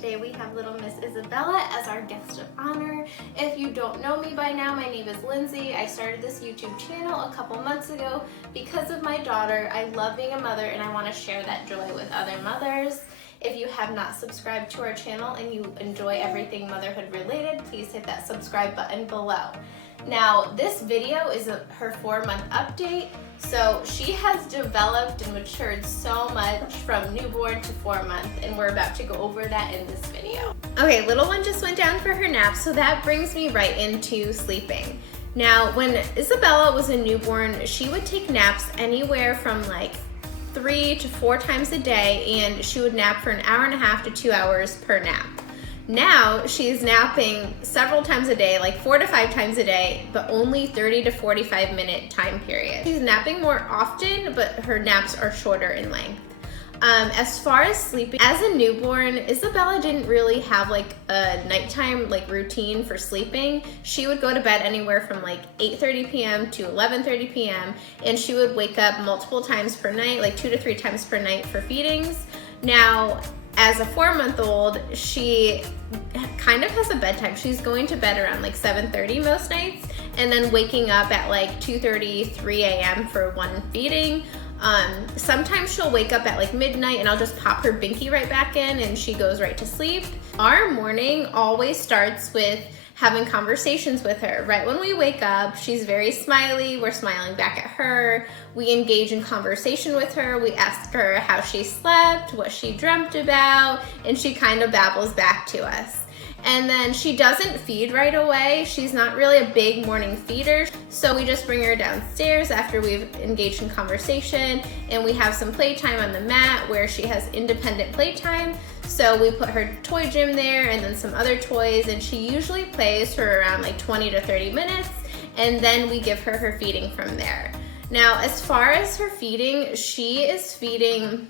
today we have little Miss Isabella as our guest of honor. If you don't know me by now, my name is Lindsay. I started this YouTube channel a couple months ago because of my daughter. I love being a mother and I want to share that joy with other mothers. If you have not subscribed to our channel and you enjoy everything motherhood related, please hit that subscribe button below. Now, this video is her 4-month update. So she has developed and matured so much from newborn to 4 months, and we're about to go over that in this video. Okay, little one just went down for her nap, so that brings me right into sleeping. Now, when Isabella was a newborn, she would take naps anywhere from like 3 to 4 times a day, and she would nap for an hour and a half to 2 hours per nap. Now she's napping several times a day, like 4 to 5 times a day, but only 30 to 45 minute time period. She's napping more often, but her naps are shorter in length. As far as sleeping, as a newborn, Isabella didn't really have like a nighttime routine for sleeping. She would go to bed anywhere from like 8:30 p.m. to 11:30 p.m. and she would wake up multiple times per night, like 2 to 3 times per night for feedings. Now, as a 4-month-old, she kind of has a bedtime. She's going to bed around like 7:30 most nights and then waking up at like 2:30, 3 a.m. for one feeding. Sometimes she'll wake up at like midnight and I'll just pop her binky right back in and she goes right to sleep. Our morning always starts with having conversations with her. Right when we wake up, she's very smiley. We're smiling back at her. We engage in conversation with her. We ask her how she slept, what she dreamt about, and she kind of babbles back to us. And then she doesn't feed right away. She's not really a big morning feeder. So we just bring her downstairs after we've engaged in conversation, and we have some playtime on the mat where she has independent playtime. So we put her toy gym there and then some other toys, and she usually plays for around like 20 to 30 minutes, and then we give her her feeding from there. Now, as far as her feeding, she is feeding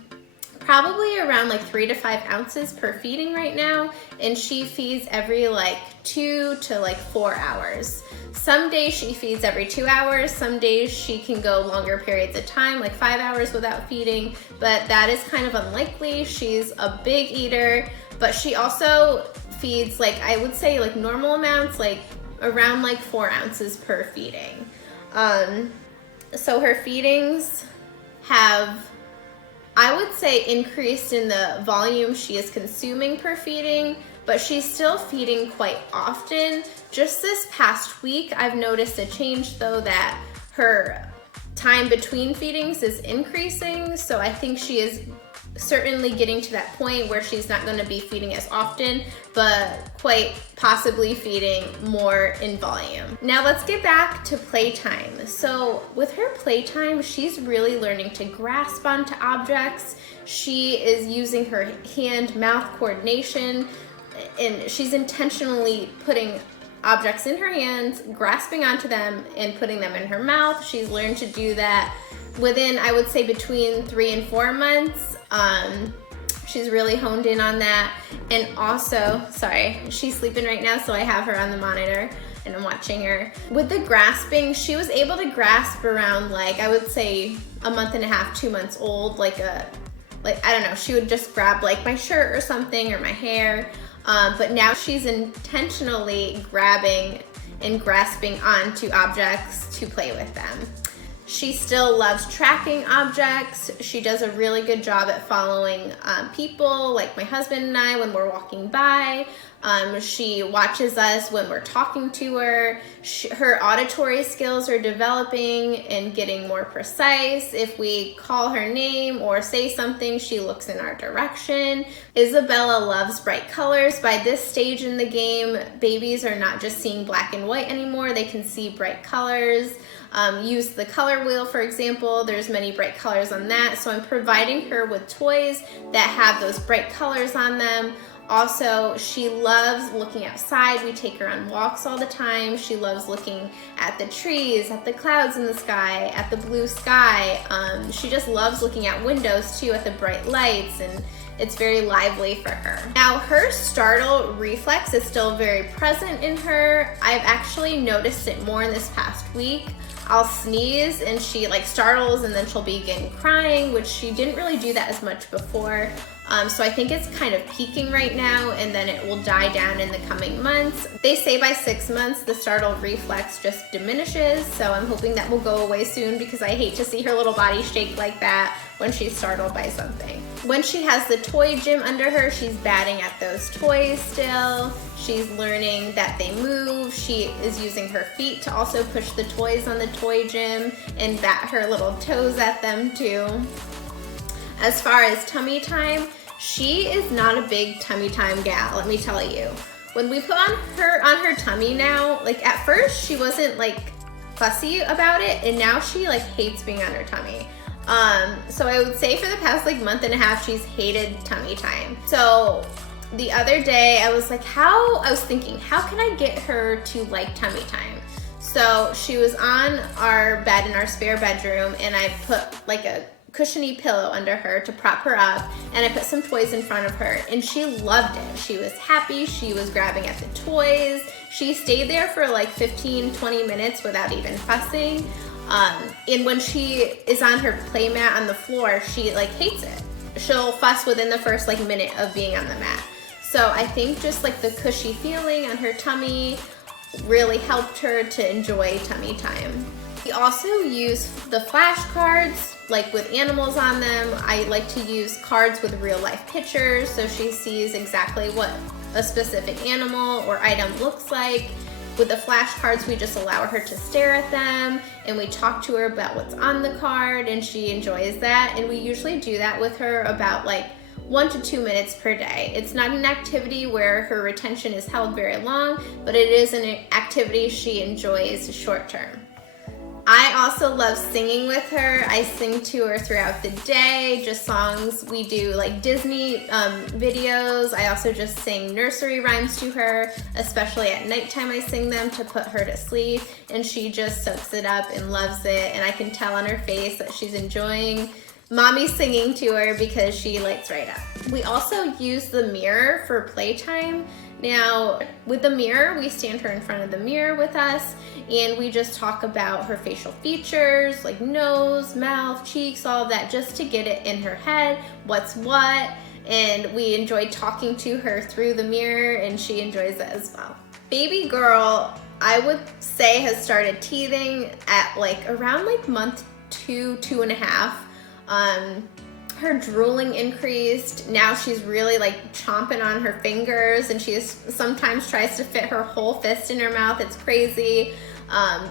probably around like 3 to 5 ounces per feeding right now, and she feeds every like 2 to like 4 hours. Some days she feeds every 2 hours, some days she can go longer periods of time, like 5 hours without feeding, but that is kind of unlikely. She's a big eater, but she also feeds like, I would say like normal amounts, like around like 4 ounces per feeding. So her feedings have, I would say, increased in the volume she is consuming per feeding, but she's still feeding quite often. Just this past week, I've noticed a change though, that her time between feedings is increasing. So I think she is certainly getting to that point where she's not going to be feeding as often, but quite possibly feeding more in volume. Now let's get back to playtime. So with her playtime, she's really learning to grasp onto objects. She is using her hand-mouth coordination, and she's intentionally putting objects in her hands, grasping onto them, and putting them in her mouth. She's learned to do that within, I would say, between 3 and 4 months. She's really honed in on that. And also, sorry, she's sleeping right now, so I have her on the monitor and I'm watching her. With the grasping, she was able to grasp around like, I would say 1.5 months, 2 months old, I don't know, she would just grab like my shirt or something or my hair. But now she's intentionally grabbing and grasping onto objects to play with them. She still loves tracking objects. She does a really good job at following people, like my husband and I when we're walking by. She watches us when we're talking to her. Her auditory skills are developing and getting more precise. If we call her name or say something, she looks in our direction. Isabella loves bright colors. By this stage in the game, babies are not just seeing black and white anymore. They can see bright colors. Use the color wheel, for example. There's many bright colors on that. So I'm providing her with toys that have those bright colors on them. Also, she loves looking outside. We take her on walks all the time. She loves looking at the trees, at the clouds in the sky, at the blue sky. She just loves looking out windows too, at the bright lights, and it's very lively for her. Now, her startle reflex is still very present in her. I've actually noticed it more in this past week. I'll sneeze and she like startles and then she'll begin crying, which she didn't really do that as much before. So I think it's kind of peaking right now, and then it will die down in the coming months. They say by 6 months the startle reflex just diminishes, so I'm hoping that will go away soon because I hate to see her little body shake like that when she's startled by something. When she has the toy gym under her, she's batting at those toys still. She's learning that they move. She is using her feet to also push the toys on the toy gym and bat her little toes at them too. As far as tummy time, she is not a big tummy time gal, let me tell you. When we put on her tummy now, like at first she wasn't like fussy about it, and now she like hates being on her tummy. So I would say for the past like month and a half, she's hated tummy time. So the other day I was thinking, how can I get her to like tummy time? So she was on our bed in our spare bedroom, and I put like a cushiony pillow under her to prop her up, and I put some toys in front of her, and she loved it. She was happy. She was grabbing at the toys. She stayed there for like 15-20 minutes without even fussing. And when she is on her play mat on the floor, she like hates it. She'll fuss within the first like minute of being on the mat. So I think just like the cushy feeling on her tummy really helped her to enjoy tummy time. We also use the flashcards, like with animals on them. I like to use cards with real life pictures so she sees exactly what a specific animal or item looks like. With the flashcards, we just allow her to stare at them, and we talk to her about what's on the card, and she enjoys that. And we usually do that with her about like 1 to 2 minutes per day. It's not an activity where her retention is held very long, but it is an activity she enjoys short term. I also love singing with her. I sing to her throughout the day, just songs. We do like Disney videos. I also just sing nursery rhymes to her, especially at nighttime I sing them to put her to sleep, and she just soaks it up and loves it, and I can tell on her face that she's enjoying mommy singing to her because she lights right up. We also use the mirror for playtime. Now, with the mirror, we stand her in front of the mirror with us, and we just talk about her facial features, like nose, mouth, cheeks, all of that, just to get it in her head, what's what, and we enjoy talking to her through the mirror, and she enjoys it as well. Baby girl, I would say, has started teething at like around like month 2.5. Her drooling increased. Now she's really like chomping on her fingers, and she sometimes tries to fit her whole fist in her mouth. It's crazy.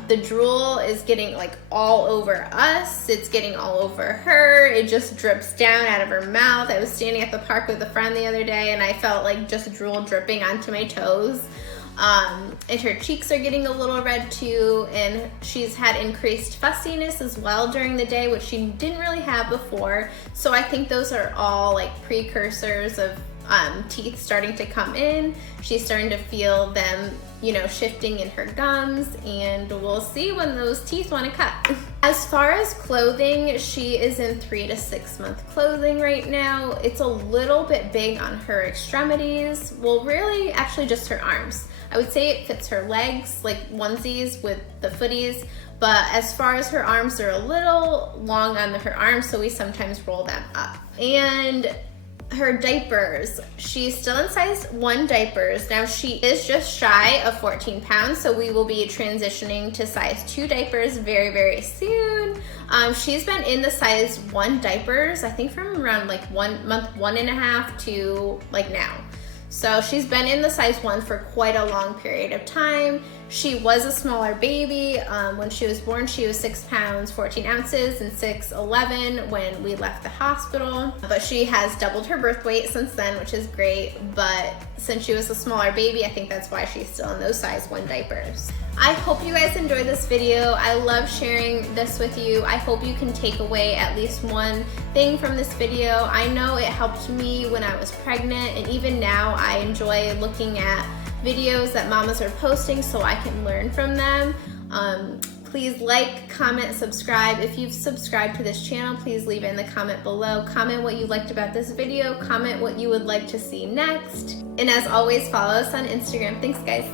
The drool is getting like all over us. It's getting all over her. It just drips down out of her mouth. I was standing at the park with a friend the other day, and I felt like just drool dripping onto my toes. And her cheeks are getting a little red too, and she's had increased fussiness as well during the day, which she didn't really have before. So I think those are all like precursors of teeth starting to come in. She's starting to feel them, you know, shifting in her gums, and we'll see when those teeth want to cut. As far as clothing, she is in 3 to 6 month clothing right now. It's a little bit big on her extremities. Well, really, actually just her arms. I would say it fits her legs, like onesies with the footies, but as far as her arms, they're a little long on her arms, so we sometimes roll them up. And her diapers, she's still in size 1 diapers. Now she is just shy of 14 pounds, so we will be transitioning to size 2 diapers very, very soon. She's been in the size 1 diapers, I think from around like month 1.5 to like now. So she's been in the size 1 for quite a long period of time. She was a smaller baby. When she was born, she was 6 pounds, 14 ounces, and 6'11" when we left the hospital. But she has doubled her birth weight since then, which is great. But since she was a smaller baby, I think that's why she's still in those size 1 diapers. I hope you guys enjoyed this video. I love sharing this with you. I hope you can take away at least one thing from this video. I know it helped me when I was pregnant, and even now I enjoy looking at videos that mamas are posting so I can learn from them. Please like, comment, subscribe. If you've subscribed to this channel, please leave it in the comment below. Comment what you liked about this video. Comment what you would like to see next. And as always, follow us on Instagram. Thanks, guys.